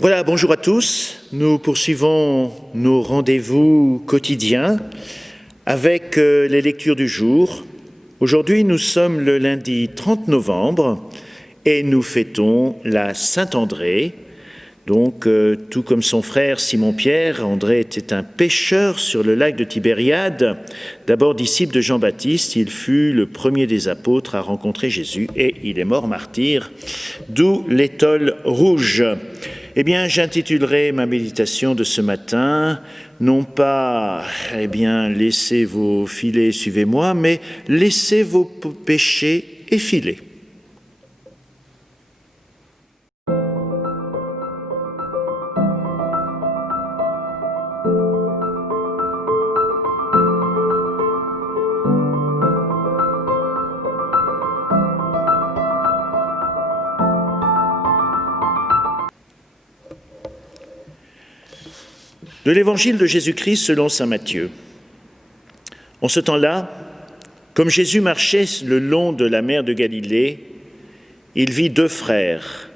Voilà, bonjour à tous. Nous poursuivons nos rendez-vous quotidiens avec les lectures du jour. Aujourd'hui, nous sommes le lundi 30 novembre et nous fêtons la Saint-André. Donc, tout comme son frère Simon-Pierre, André était un pêcheur sur le lac de Tibériade. D'abord disciple de Jean-Baptiste, il fut le premier des apôtres à rencontrer Jésus et il est mort martyr, d'où l'étole rouge. Eh bien, j'intitulerai ma méditation de ce matin, non pas, laissez vos filets, suivez-moi, mais laissez vos péchés et filets. De l'évangile de Jésus-Christ selon saint Matthieu. En ce temps-là, comme Jésus marchait le long de la mer de Galilée, il vit deux frères,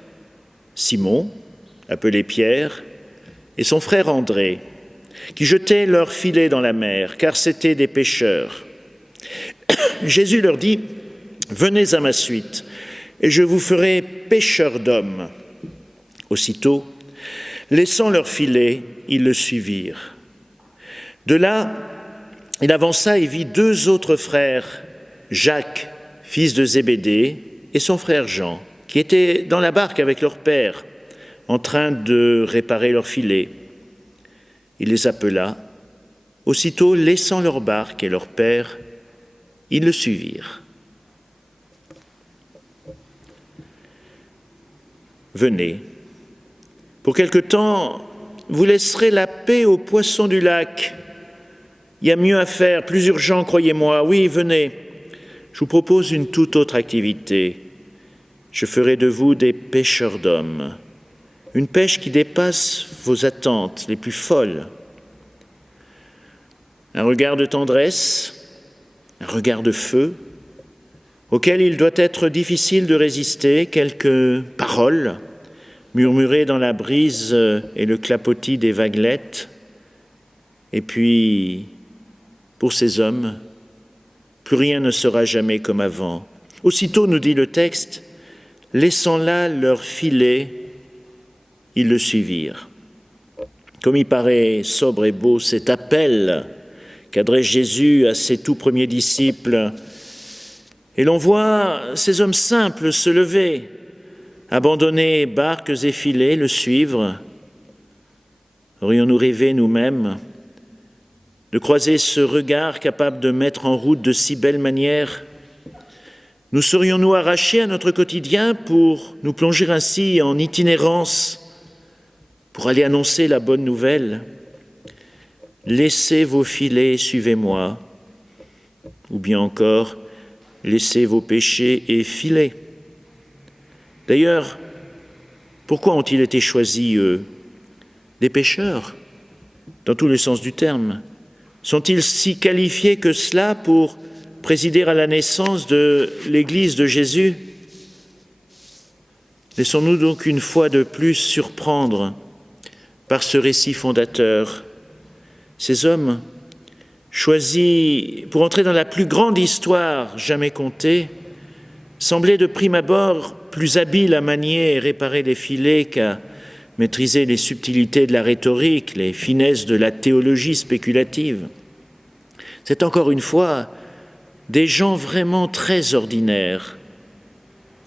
Simon, appelé Pierre, et son frère André, qui jetaient leurs filets dans la mer, car c'étaient des pêcheurs. Jésus leur dit : « Venez à ma suite, et je vous ferai pêcheurs d'hommes. » Aussitôt, laissant leurs filets, ils le suivirent. De là, il avança et vit deux autres frères, Jacques, fils de Zébédée, et son frère Jean, qui étaient dans la barque avec leur père, en train de réparer leurs filets. Il les appela. Aussitôt, laissant leur barque et leur père, ils le suivirent. Venez. Pour quelque temps, vous laisserez la paix aux poissons du lac. Il y a mieux à faire, plus urgent, croyez-moi. Oui, venez. Je vous propose une toute autre activité. Je ferai de vous des pêcheurs d'hommes. Une pêche qui dépasse vos attentes les plus folles. Un regard de tendresse, un regard de feu, auquel il doit être difficile de résister, quelques paroles murmurées dans la brise et le clapotis des vaguelettes. Et puis, pour ces hommes, plus rien ne sera jamais comme avant. Aussitôt, nous dit le texte, laissant là leur filet, ils le suivirent. Comme il paraît sobre et beau cet appel qu'adresse Jésus à ses tout premiers disciples, et l'on voit ces hommes simples se lever, abandonner barques et filets, le suivre. Aurions-nous rêvé nous-mêmes de croiser ce regard capable de mettre en route de si belle manière? Nous serions-nous arrachés à notre quotidien pour nous plonger ainsi en itinérance, pour aller annoncer la bonne nouvelle ? Laissez vos filets, suivez-moi. Ou bien encore, laissez vos péchés et filez. D'ailleurs, pourquoi ont-ils été choisis, eux ? Des pécheurs, dans tous les sens du terme. Sont-ils si qualifiés que cela pour présider à la naissance de l'Église de Jésus ? Laissons-nous donc une fois de plus surprendre par ce récit fondateur. Ces hommes, choisis pour entrer dans la plus grande histoire jamais contée, semblaient de prime abord plus habiles à manier et réparer les filets qu'à maîtriser les subtilités de la rhétorique, les finesses de la théologie spéculative. C'est encore une fois des gens vraiment très ordinaires,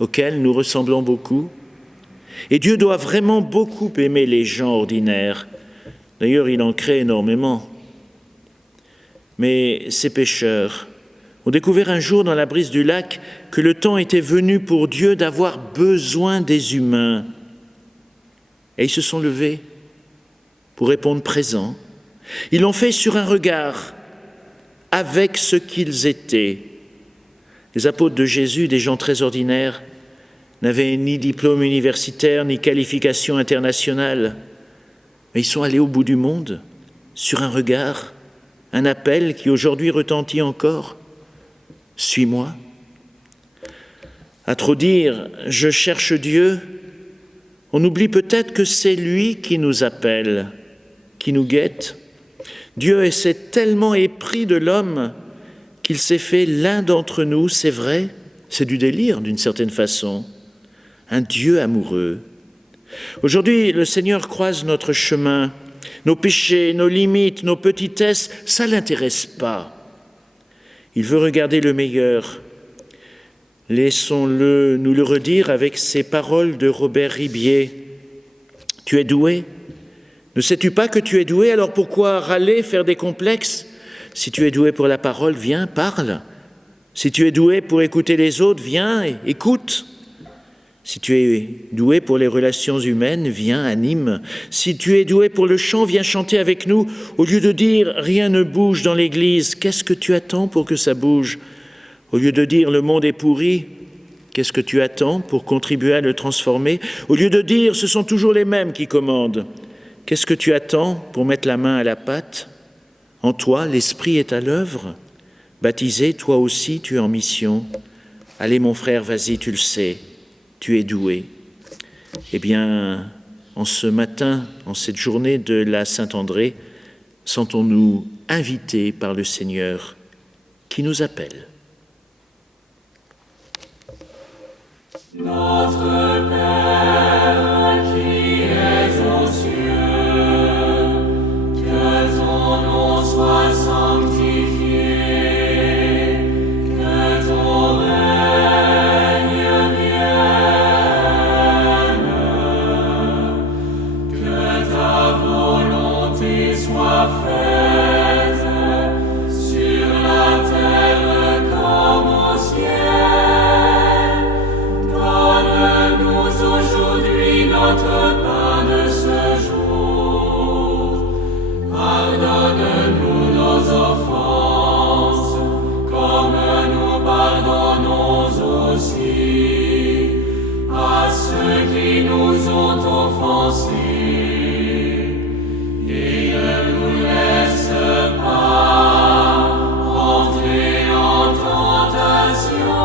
auxquels nous ressemblons beaucoup. Et Dieu doit vraiment beaucoup aimer les gens ordinaires. D'ailleurs, il en crée énormément. Mais ces pécheurs ont découvert un jour dans la brise du lac que le temps était venu pour Dieu d'avoir besoin des humains. Et ils se sont levés pour répondre présent. Ils l'ont fait sur un regard, avec ce qu'ils étaient. Les apôtres de Jésus, des gens très ordinaires, n'avaient ni diplôme universitaire, ni qualification internationale. Mais ils sont allés au bout du monde, sur un regard, un appel qui aujourd'hui retentit encore. « Suis-moi ». À trop dire « je cherche Dieu », On oublie peut-être que c'est lui qui nous appelle, qui nous guette. Dieu s'est tellement épris de l'homme qu'il s'est fait l'un d'entre nous, c'est vrai, c'est du délire d'une certaine façon, un Dieu amoureux. Aujourd'hui, le Seigneur croise notre chemin, nos péchés, nos limites, nos petitesses, ça ne l'intéresse pas. Il veut regarder le meilleur. Laissons-le nous le redire avec ces paroles de Robert Ribier. « Tu es doué ? Ne sais-tu pas que tu es doué, alors pourquoi râler, faire des complexes ? Si tu es doué pour la parole, viens, parle. Si tu es doué pour écouter les autres, viens, écoute. Si tu es doué pour les relations humaines, viens, anime. Si tu es doué pour le chant, viens chanter avec nous. Au lieu de dire « rien ne bouge dans l'Église », qu'est-ce que tu attends pour que ça bouge ? Au lieu de dire « le monde est pourri », qu'est-ce que tu attends pour contribuer à le transformer ? Au lieu de dire « ce sont toujours les mêmes qui commandent », qu'est-ce que tu attends pour mettre la main à la pâte ? En toi, l'Esprit est à l'œuvre. Baptisé, toi aussi, tu es en mission. Allez, mon frère, vas-y, tu le sais, tu es doué. Eh bien, en ce matin, en cette journée de la Saint-André, sentons-nous invités par le Seigneur qui nous appelle. Notre Père qui es aux cieux, que ton nom soit sanctifié, que ton règne vienne, que ta volonté soit faite sur la terre comme au ciel. Donne-nous aujourd'hui notre pain de ce jour. Pardonne-nous nos offenses, comme nous pardonnons aussi à ceux qui nous ont offensés. Et ne nous laisse pas entrer en tentation,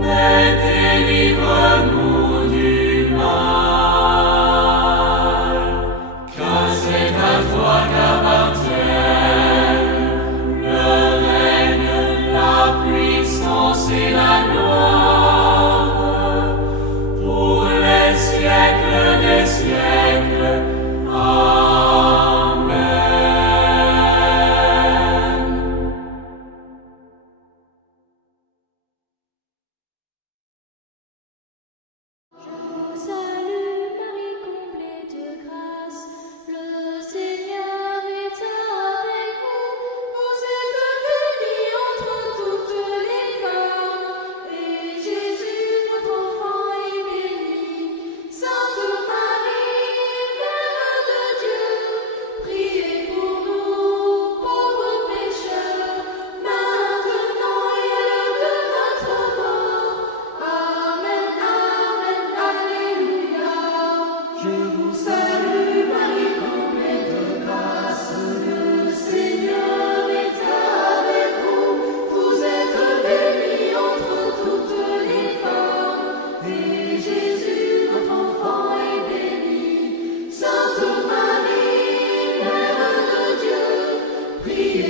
mais délivre-nous du mal. Car c'est à toi qu'appartiennent le règne, la puissance et la gloire pour les siècles des siècles. Amen. Salut Marie, comblée de grâce, le Seigneur est avec vous. Vous êtes bénie entre toutes les femmes, et Jésus, votre enfant, est béni. Sainte Marie, Mère de Dieu, priez pour nous, pauvres pécheurs, maintenant et à l'heure de notre mort. Amen, Amen, Alléluia. Je vous salue Marie, comblée de grâce, le Seigneur est avec vous. Vous êtes bénie entre toutes les femmes, et Jésus, votre enfant, est béni. Sainte Marie, Mère de Dieu, priez